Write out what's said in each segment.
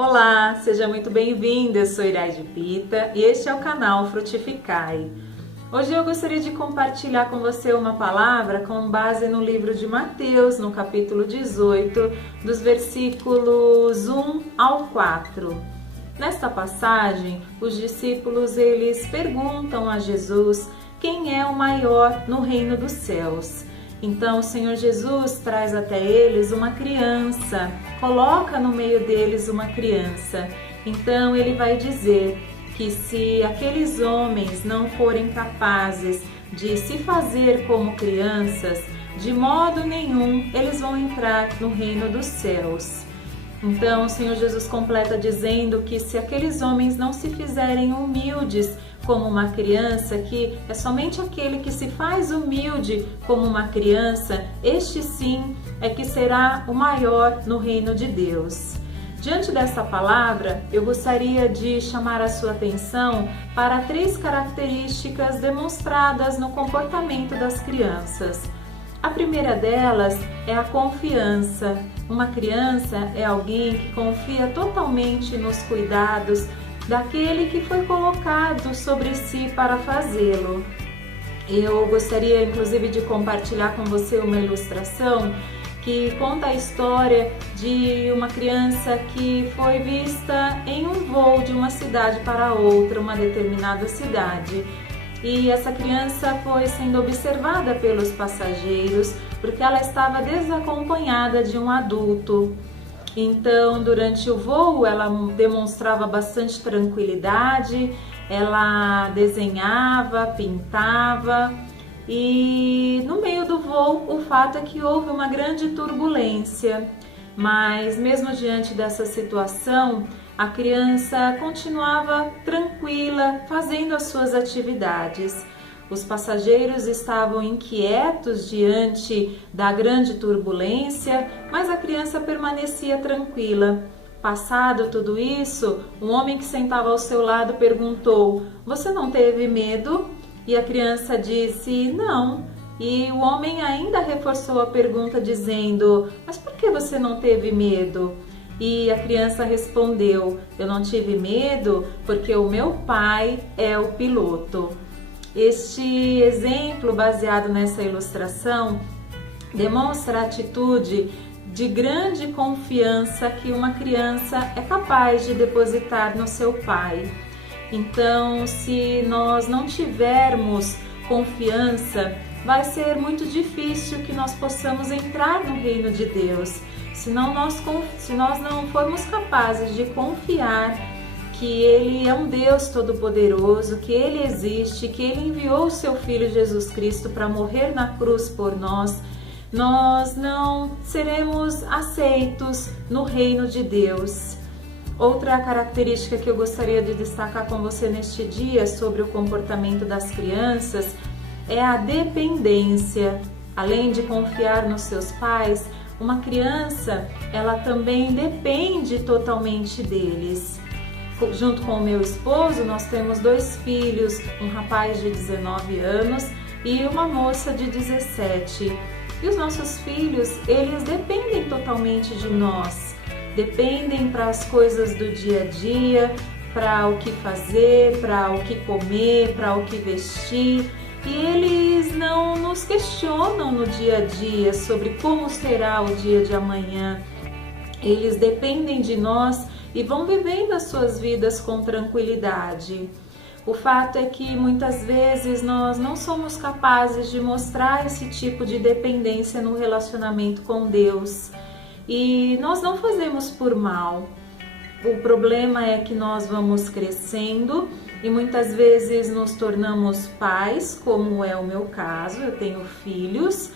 Olá, seja muito bem-vinda, eu sou Iraide Pita e este é o canal Frutificai. Hoje eu gostaria de compartilhar com você uma palavra com base no livro de Mateus, no capítulo 18, dos versículos 1 ao 4. Nesta passagem, os discípulos eles perguntam a Jesus quem é o maior no reino dos céus. Então o Senhor Jesus traz até eles uma criança, coloca no meio deles uma criança. Então ele vai dizer que se aqueles homens não forem capazes de se fazer como crianças, de modo nenhum eles vão entrar no reino dos céus. Então o Senhor Jesus completa dizendo que se aqueles homens não se fizerem humildes como uma criança, que é somente aquele que se faz humilde como uma criança, este sim é que será o maior no reino de Deus. Diante dessa palavra, eu gostaria de chamar a sua atenção para 3 características demonstradas no comportamento das crianças. A primeira delas é a confiança. Uma criança é alguém que confia totalmente nos cuidados daquele que foi colocado sobre si para fazê-lo. Eu gostaria inclusive de compartilhar com você uma ilustração que conta a história de uma criança que foi vista em um voo de uma cidade para outra, uma determinada cidade. E essa criança foi sendo observada pelos passageiros porque ela estava desacompanhada de um adulto. Então, durante o voo, ela demonstrava bastante tranquilidade, ela desenhava, pintava e no meio do voo, o fato é que houve uma grande turbulência. Mas mesmo diante dessa situação, a criança continuava tranquila, fazendo as suas atividades. Os passageiros estavam inquietos diante da grande turbulência, mas a criança permanecia tranquila. Passado tudo isso, um homem que sentava ao seu lado perguntou: "Você não teve medo?" E a criança disse: "Não." E o homem ainda reforçou a pergunta dizendo: "Mas por que você não teve medo?" E a criança respondeu: "Eu não tive medo porque o meu pai é o piloto." Este exemplo, baseado nessa ilustração, demonstra a atitude de grande confiança que uma criança é capaz de depositar no seu pai. Então, se nós não tivermos confiança, vai ser muito difícil que nós possamos entrar no reino de Deus. Se nós não formos capazes de confiar que Ele é um Deus todo-poderoso, que Ele existe, que Ele enviou o seu Filho Jesus Cristo para morrer na cruz por nós, nós não seremos aceitos no reino de Deus. Outra característica que eu gostaria de destacar com você neste dia sobre o comportamento das crianças é a dependência. Além de confiar nos seus pais, uma criança, ela também depende totalmente deles. Junto com o meu esposo, nós temos 2 filhos, um rapaz de 19 anos e uma moça de 17. E os nossos filhos, eles dependem totalmente de nós. Dependem para as coisas do dia a dia, para o que fazer, para o que comer, para o que vestir. E eles não nos questionam no dia a dia sobre como será o dia de amanhã. Eles dependem de nós e vão vivendo as suas vidas com tranquilidade. O fato é que muitas vezes nós não somos capazes de mostrar esse tipo de dependência no relacionamento com Deus. E nós não fazemos por mal. O problema é que nós vamos crescendo e muitas vezes nos tornamos pais, como é o meu caso, eu tenho filhos,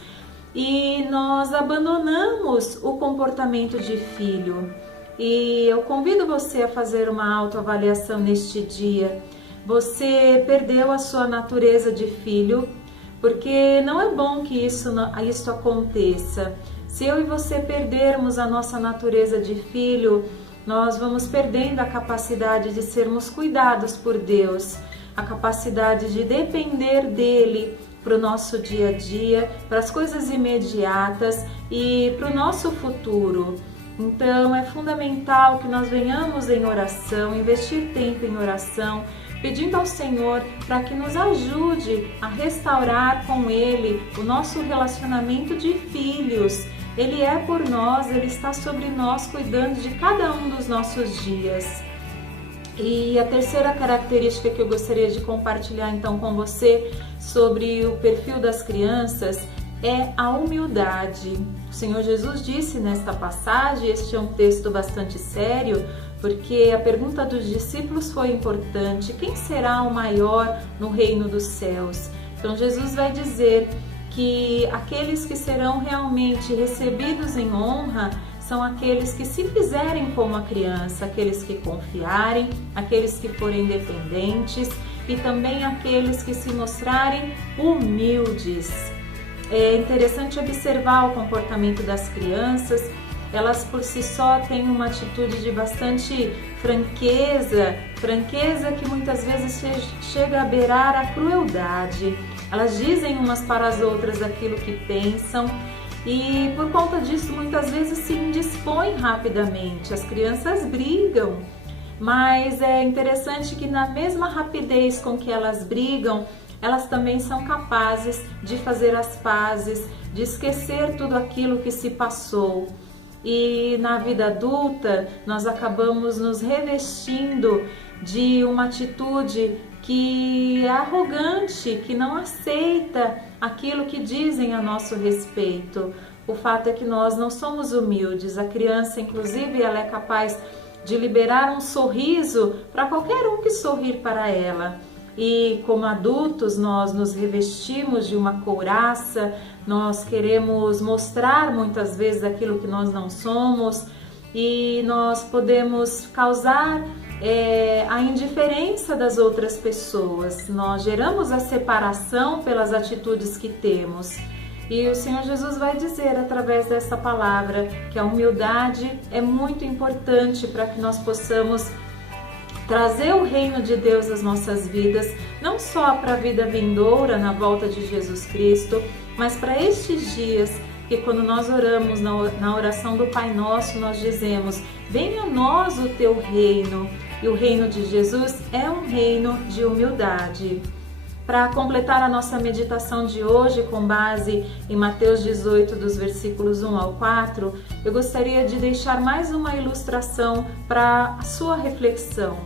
e nós abandonamos o comportamento de filho. E eu convido você a fazer uma autoavaliação neste dia. Você perdeu a sua natureza de filho, porque não é bom que isso aconteça. Se eu e você perdermos a nossa natureza de filho, nós vamos perdendo a capacidade de sermos cuidados por Deus, a capacidade de depender dele para o nosso dia a dia, para as coisas imediatas e para o nosso futuro. Então é fundamental que nós venhamos em oração, investir tempo em oração, pedindo ao Senhor para que nos ajude a restaurar com Ele o nosso relacionamento de filhos. Ele é por nós, Ele está sobre nós, cuidando de cada um dos nossos dias. E a terceira característica que eu gostaria de compartilhar então com você sobre o perfil das crianças é a humildade. O Senhor Jesus disse nesta passagem, este é um texto bastante sério, porque a pergunta dos discípulos foi importante: quem será o maior no reino dos céus? Então Jesus vai dizer que aqueles que serão realmente recebidos em honra são aqueles que se fizerem como a criança, aqueles que confiarem, aqueles que forem dependentes e também aqueles que se mostrarem humildes. É interessante observar o comportamento das crianças. Elas por si só têm uma atitude de bastante franqueza que muitas vezes chega a beirar a crueldade. Elas dizem umas para as outras aquilo que pensam e por conta disso muitas vezes se indispõem rapidamente. As crianças brigam, mas é interessante que na mesma rapidez com que elas brigam, elas também são capazes de fazer as pazes, de esquecer tudo aquilo que se passou. E na vida adulta, nós acabamos nos revestindo de uma atitude que é arrogante, que não aceita aquilo que dizem a nosso respeito. O fato é que nós não somos humildes. A criança, inclusive, ela é capaz de liberar um sorriso para qualquer um que sorrir para ela. E como adultos nós nos revestimos de uma couraça, nós queremos mostrar muitas vezes aquilo que nós não somos e nós podemos causar a indiferença das outras pessoas. Nós geramos a separação pelas atitudes que temos. E o Senhor Jesus vai dizer através dessa palavra que a humildade é muito importante para que nós possamos trazer o reino de Deus às nossas vidas, não só para a vida vindoura na volta de Jesus Cristo, mas para estes dias que quando nós oramos na oração do Pai Nosso, nós dizemos: venha a nós o teu reino. E o reino de Jesus é um reino de humildade. Para completar a nossa meditação de hoje, com base em Mateus 18, dos versículos 1 ao 4, eu gostaria de deixar mais uma ilustração para a sua reflexão.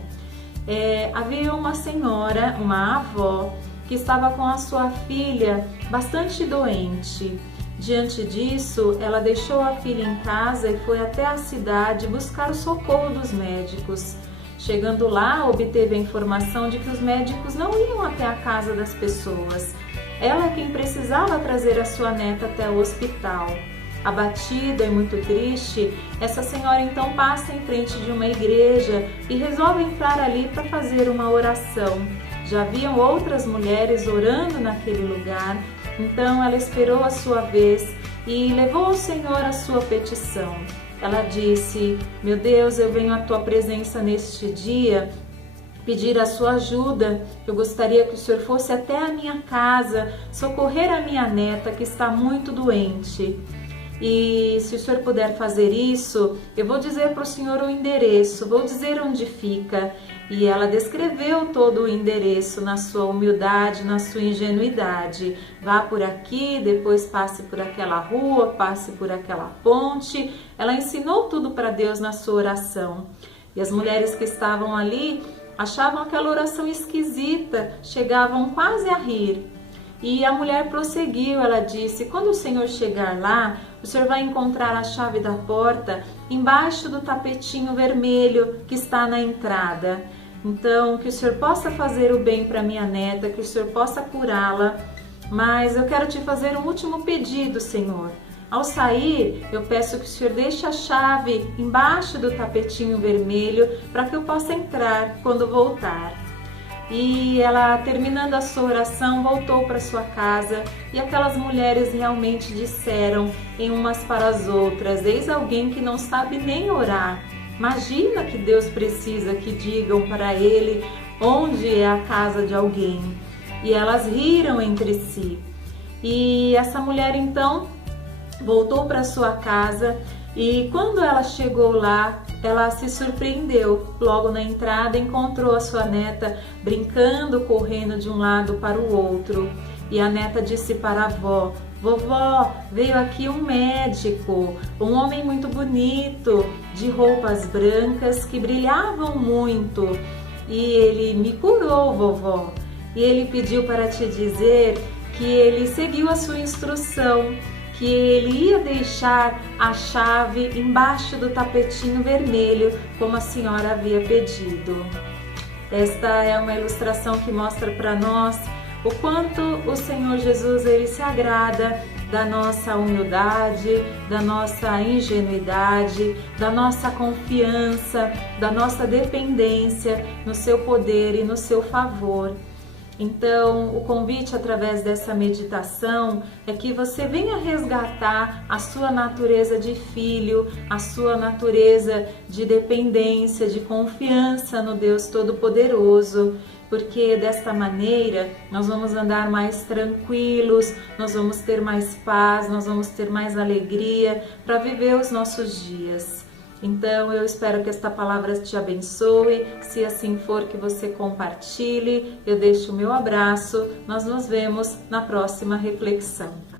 Havia uma senhora, uma avó, que estava com a sua filha bastante doente. Diante disso, ela deixou a filha em casa e foi até a cidade buscar o socorro dos médicos. Chegando lá, obteve a informação de que os médicos não iam até a casa das pessoas. Ela é quem precisava trazer a sua neta até o hospital. Abatida e muito triste, essa senhora então passa em frente de uma igreja e resolve entrar ali para fazer uma oração. Já haviam outras mulheres orando naquele lugar, então ela esperou a sua vez e levou ao Senhor a sua petição. Ela disse: meu Deus, eu venho à tua presença neste dia pedir a sua ajuda. Eu gostaria que o Senhor fosse até a minha casa socorrer a minha neta que está muito doente. E se o Senhor puder fazer isso, eu vou dizer para o Senhor o endereço, vou dizer onde fica. E ela descreveu todo o endereço na sua humildade, na sua ingenuidade. Vá por aqui, depois passe por aquela rua, passe por aquela ponte. Ela ensinou tudo para Deus na sua oração. E as mulheres que estavam ali achavam aquela oração esquisita, chegavam quase a rir. E a mulher prosseguiu, ela disse: quando o Senhor chegar lá, o Senhor vai encontrar a chave da porta embaixo do tapetinho vermelho que está na entrada. Então, que o Senhor possa fazer o bem para minha neta, que o Senhor possa curá-la. Mas eu quero te fazer um último pedido, Senhor. Ao sair, eu peço que o Senhor deixe a chave embaixo do tapetinho vermelho para que eu possa entrar quando voltar. E ela, terminando a sua oração, voltou para sua casa e aquelas mulheres realmente disseram em umas para as outras: eis alguém que não sabe nem orar. Imagina que Deus precisa que digam para ele onde é a casa de alguém. E elas riram entre si. E essa mulher então voltou para sua casa E quando ela chegou lá, ela se surpreendeu. Logo na entrada, encontrou a sua neta brincando, correndo de um lado para o outro. E a neta disse para a avó: vovó, veio aqui um médico, um homem muito bonito, de roupas brancas que brilhavam muito. E ele me curou, vovó. E ele pediu para te dizer que ele seguiu a sua instrução, que ele ia deixar a chave embaixo do tapetinho vermelho, como a senhora havia pedido. Esta é uma ilustração que mostra para nós o quanto o Senhor Jesus ele se agrada da nossa humildade, da nossa ingenuidade, da nossa confiança, da nossa dependência no seu poder e no seu favor. Então, o convite através dessa meditação é que você venha resgatar a sua natureza de filho, a sua natureza de dependência, de confiança no Deus Todo-Poderoso, porque desta maneira nós vamos andar mais tranquilos, nós vamos ter mais paz, nós vamos ter mais alegria para viver os nossos dias. Então eu espero que esta palavra te abençoe, se assim for que você compartilhe, eu deixo o meu abraço, nós nos vemos na próxima reflexão.